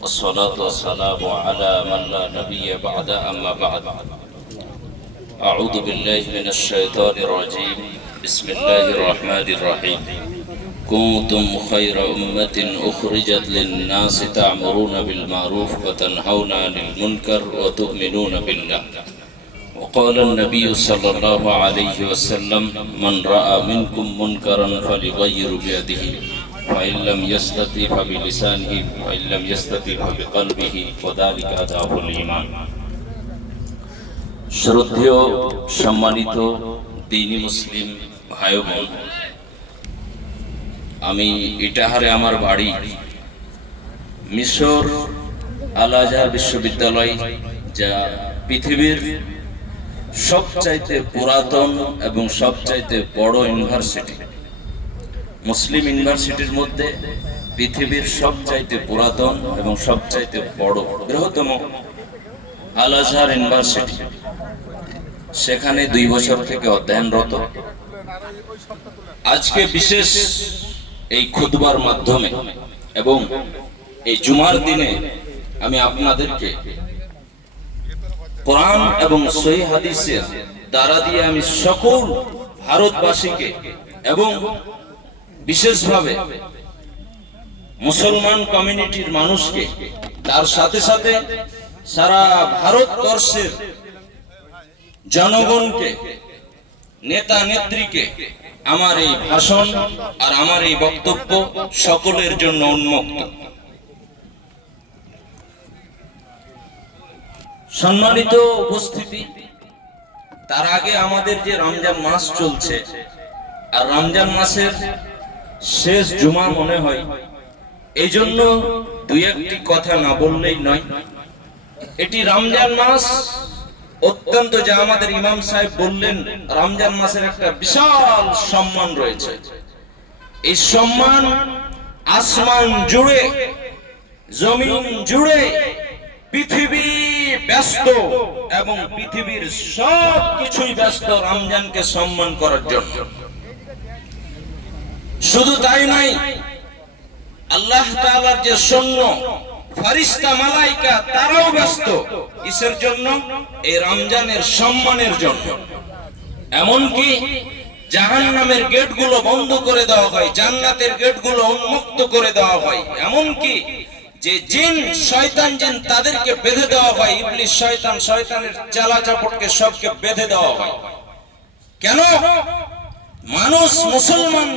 والصلاة والسلام على من لا نبي بعد أما بعد أعوذ بالله من الشيطان الرجيم بسم الله الرحمن الرحيم كنتم خير أمة أخرجت للناس تأمرون بالمعروف وتنهون عن المنكر وتؤمنون بالله وقال النبي صلى الله عليه وسلم من رأى منكم منكرا فليغير بيده فإن لم يستطع فبلسانه وإن لم يستطع فبقلبه وذلك أضعف الإيمان। শ্রদ্ধেয় সম্মানিত দ্বীনি মুসলিম ভাই বোন, আমি ইটাহারে আমার বাড়ি। মিশর আল আজহার বিশ্ববিদ্যালয়, যা পৃথিবীর সবচাইতে পুরাতন এবং সবচাইতে বড় ইউনিভার্সিটি। মুসলিম ইউনিভার্সিটির মধ্যে পৃথিবীর সবচাইতে পুরাতন এবং সবচাইতে বড় বৃহত্তম আল আজহার ইউনিভার্সিটি। সেখানে 2 বছর থেকে অধ্যয়নরত। আজকে বিশেষ এই খুতবার মাধ্যমে এবং এই জুমার দিনে আমি আপনাদেরকে কোরআন এবং সহিহ হাদিসের দ্বারা দিয়ে আমি সকল ভারতবাসীকে এবং বিশেষভাবে মুসলমান কমিউনিটির মানুষকে, তার সাথে সাথে সারা ভারতবর্ষের জনগণকে, নেতা নেত্রীকে আমার এই ভাষণ আর আমার এই বক্তব্য সকলের জন্য উন্মুক্ত। সম্মানিত উপস্থিতি, তার আগে আমাদের যে রমজান মাস চলছে, আর রমজান মাসের শেষ জুমা মনে হয়, এই জন্য 2-1টি কথা না বললেই নয়। এটি রমজান মাস অত্যন্ত, যা আমাদের ইমাম সাহেব বললেন, রমজান মাসের একটা বিশাল সম্মান রয়েছে। এই সম্মান আসমান জুড়ে, জমিন জুড়ে, পৃথিবী ব্যস্ত এবং পৃথিবীর সব কিছুই ব্যস্ত রমজানকে সম্মান করার জন্য। শুধু তাই নয়, আল্লাহ তাআলার যে সৈন্য ফেরেশতা মালায়েকা, তারাও ব্যস্ত কিসের জন্য? এই রমজানের সম্মানের জন্য। এমনকি জাহান্নামের গেটগুলো বন্ধ করে দেওয়া হয়, জান্নাতের গেটগুলো উন্মুক্ত করে দেওয়া হয়। এমনকি যে জিন, শয়তান জিন, তাদেরকে বেঁধে দেওয়া হয়। ইবলিস শয়তান, শয়তানের চালা চাপটকে সবকে বেঁধে দেওয়া হয়। কেন? মানুষ মুসলমান